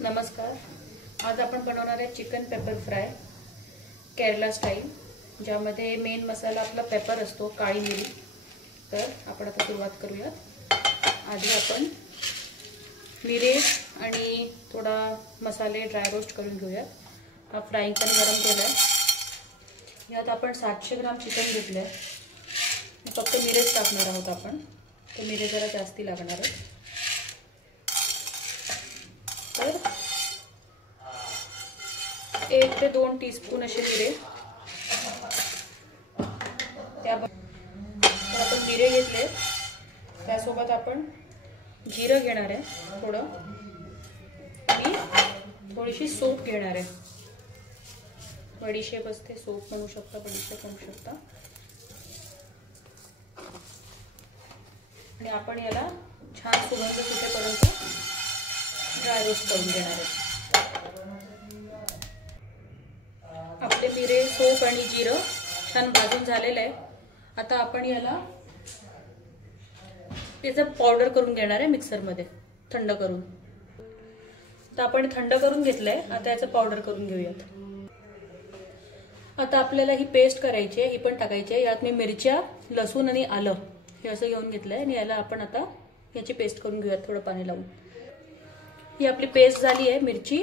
नमस्कार. आज आपण बनवणार आहे chicken paper fry Kerala style, ज्यामध्ये मेन मसाला आपला पेपर असतो, काळी मिरी. तर आपण आता सुरुवात करूयात. आधी आपण मिरे आणि थोडा मसाले ड्राय रोस्ट करून घेऊयात. हा फ्राईंग पॅन गरम केला आहे. यात आपण 700 ग्राम चिकन घेतलं आहे. फक्त मिरेच टाकणार आहोत आपण, तर मिरे जरा जास्ती लागणार आहेत. तर 1 ते 2 टीस्पून असे मिरे. तर आपण मिरे घेतले, त्यासोबत आपण जिरं घेणार आहे थोडं, आणि थोडीशी सोप घेणार आहे. बडीशेप असते, सोप म्हणू शकता, बडीशेप म्हणू शकता. आणि आपण याला छान सुगंध सुटेपर्यंत ड्राय रोस्ट करून घेणार आहे. आपले मिरे, सोप आणि जिरं छान भाजून झालेलं आहे. आता आपण याला त्याचं पावडर करून घेणार आहे मिक्सरमध्ये, थंड करून. तर आपण थंड करून घेतलंय, आता याचं पावडर करून घेऊयात. आता आपल्याला ही पेस्ट करायची आहे, ही पण टाकायची आहे. यात मी मिरच्या, लसूण आणि आलं हे असं घेऊन घेतलंय, आणि याला आपण आता याची पेस्ट करून घेऊयात थोडं पाणी लावून. ही आपली पेस्ट झाली आहे, मिरची,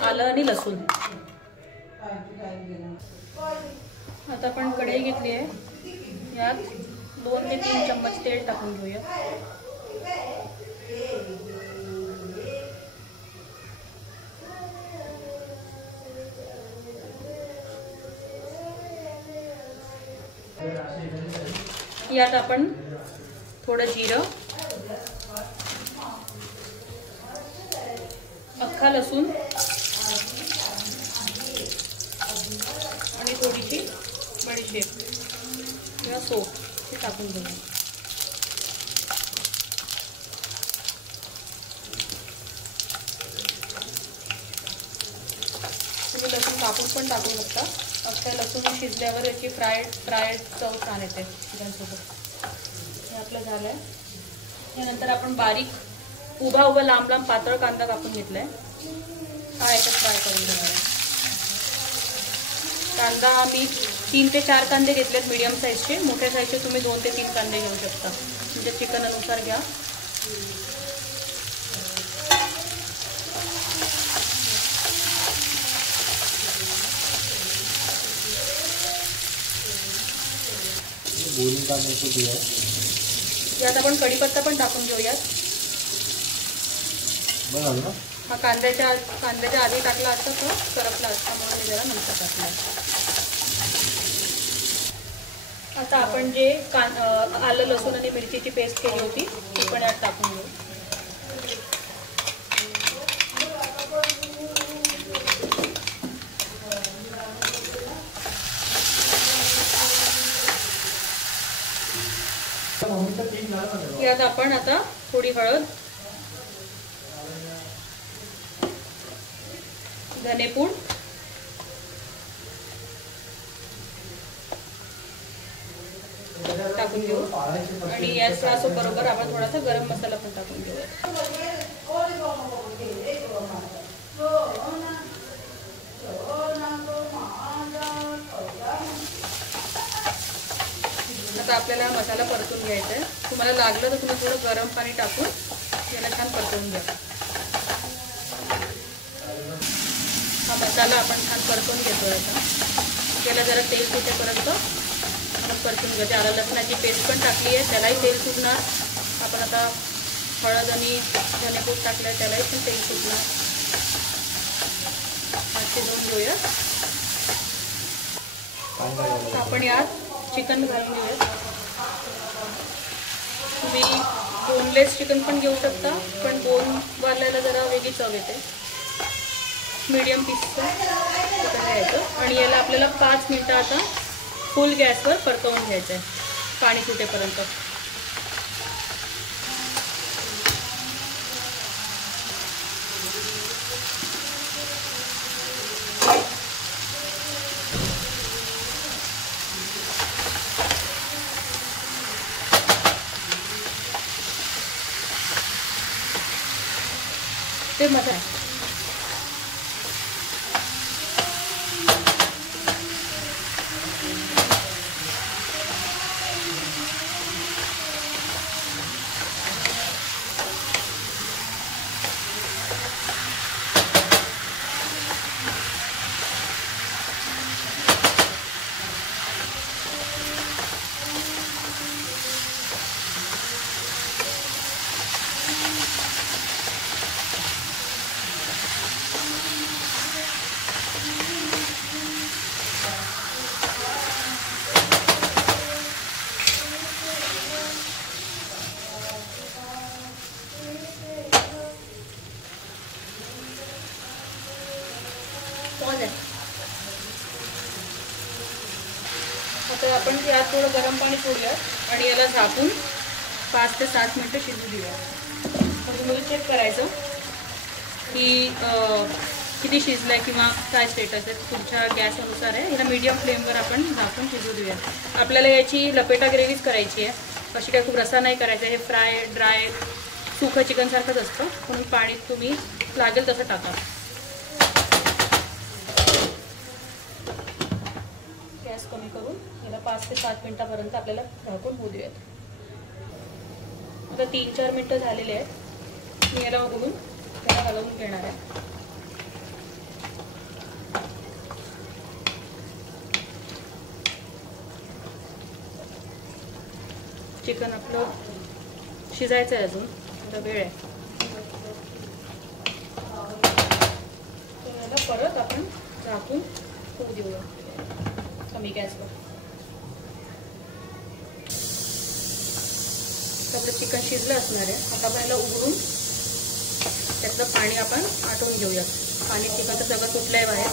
आलं आणि लसूण. आता आपण कढई घेतली आहे, यात 2 ते 3 चम्मच तेल टाकून घेऊया. यात आपण थोडं जिरं, अख्खा लसूण आणि थोडीशी बडीशेप किंवा सोप हे टाकून घेऊया. तुम्ही लसूण कापून पण टाकू शकता. अख्ख्या लसूण शिजल्यावर याची फ्रायड चव छान येते चिकनसोबत. हे आपलं झालंय. यानंतर आपण बारीक उभा लांब पातळ कांदा कापून घेतलाय, हा याच्यात फ्राय करून घेणार आहे. कांदा मी 3 ते 4 कांदे घेतलेत मीडियम साईजचे. मोठ्या साईजचे तुम्ही 2 ते 3 कांदे घेऊ शकता, म्हणजे चिकन अनुसार घ्या. यात आपण कढीपत्ता पण टाकून घेऊयात. हा कांद्याच्या आधी टाकला असता तो करपला असता, म्हणून जरा नंतर टाकला. आता आपण जे आलं, लसूण आणि मिरचीची पेस्ट केली होती ती पण यात टाकून घेऊ. यात आपण आता थोडी हळद, धनेपूड, टाकून घेऊ. आणि याच बरोबर आपण थोडासा गरम मसाला पण टाकून घेऊ. आता आपल्याला मसाला परतून घ्यायचा आहे. तुम्हाला लागलं तर तुम्ही थोडं गरम पाणी टाकून याला छान परतवून घ्या. हा मसाला आपण छान परतून घेतोय. आता त्याला जरा तेल सुटेपर्यंत परतून घ्या. आलं लसणाची पेस्ट पण टाकली आहे, त्यालाही तेल सुटणार. आपण आता हळद आणि धनेपूड टाकलं, त्यालाही पण तेल सुटणार. शिजवून घेऊया. आपण यात चिकन घालून घेऊया. तुम्ही बोनलेस चिकन पण घेऊ शकता, पण बोन वाल्याला जरा वेगळी चव येते. मीडियम पीसचं चिकन घ्यायचं आणि याला आपल्याला 5 मिनिटं आता फुल गॅसवर परतवून घ्यायचं आहे, पाणी सुटेपर्यंत. ते मसाला आता आपण यात थोडं गरम पाणी सोडूया आणि याला झाकून 5 ते 7 मिनिटं शिजू देऊया. तुम्ही चेक करायचं की किती शिजलाय किंवा काय स्टेटस आहे तुमच्या गॅसनुसार आहे. याला मीडियम फ्लेमवर आपण झाकून शिजू देऊया. आपल्याला याची लपेटा ग्रेव्हीच करायची आहे, अशी काय खूप रसा नाही करायचा. हे फ्राय ड्राय सुकं चिकनसारखंच असतं, म्हणून पाणी तुम्ही लागेल तसं टाका. गॅस कमी करून याला 5 ते 7 मिनिटापर्यंत आपल्याला झाकून होऊ देऊयात. आता 3-4 मिनिटं झालेले आहेत. मी याला उघडून त्याला हलवून घेणार आहे. चिकन आपलं शिजायचं आहे, अजून थोडा वेळ आहे. याला परत आपण झाकून होऊ देऊया कमी गॅसवर. आपलं चिकन शिजलं असणार आहे. आता आपण याला उघडून त्यातलं पाणी आपण आटवून घेऊया. पाणी चिकनचं सगळं सुटलं आहे बाहेर.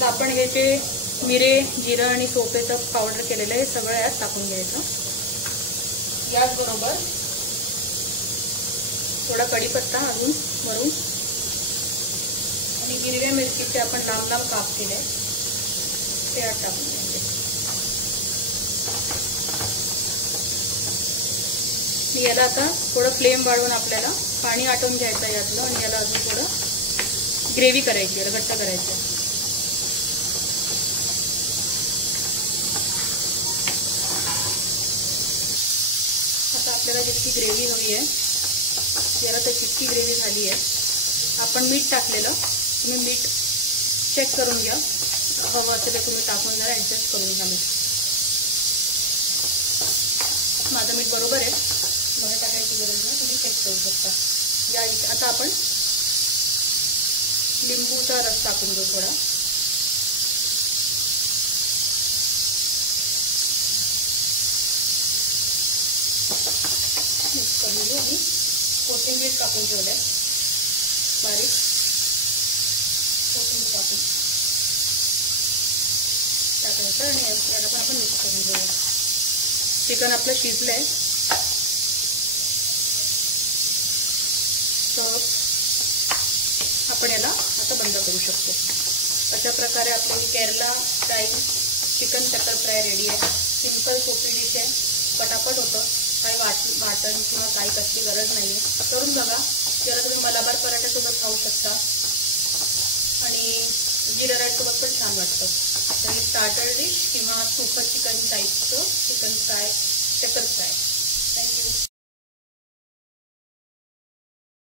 तर आपण हे जे मिरे जिरं आणि सोपेचं पावडर केलेलं आहे सगळं यात टाकून घ्यायचं. याचबरोबर थोडा कढीपत्ता अजून वरून आणि हिरव्या मिरचीचे आपण लांब लांब काप केले ते यात टाकून घ्यायचे. याला आता थोडं फ्लेम वाढवून आपल्याला पाणी आटवून घ्यायचं आहे यातलं आणि याला अजून थोडं ग्रेव्ही करायची, याला घट्ट करायचं. आता आपल्याला जितकी ग्रेव्ही हवी आहे याला तर जितकी ग्रेव्ही झाली आहे. आपण मीठ टाकलेलं, तुम्ही मीठ चेक करून घ्या. हवं असेल तर तुम्ही टाकून जरा ॲडजस्ट करून घ्या मीठ. माझं मीठ बरोबर आहे, मला टाकायची गरज नाही, तुम्ही चेक करू शकता. आता आपण लिंबूचा रस टाकून देऊ थोडा. मिक्स करून घेऊ आणि कोथिंबीर टाकून ठेवलंय बारीक. कोथिंबीर टाकून टाकायचं आणि याला पण आपण मिक्स करून घेऊया. चिकन आपलं शिजलंय. तर आपण याला आता बंद करू शकतो. अशा प्रकारे आपली Kerala style chicken paper fry ready आहे. सिंपल सोपी डिश आहे, पटापट होतं. काही वाटण किंवा काही कसली गरज नाही आहे. करून बघा. त्याला तुम्ही मलाबार पराठ्यासोबत खाऊ शकता आणि जिरा राईससोबत पण छान वाटतं. तर ही स्टार्टर डिश किंवा सुपर चिकन टाईपचं चिकन फ्राय पेपर फ्राय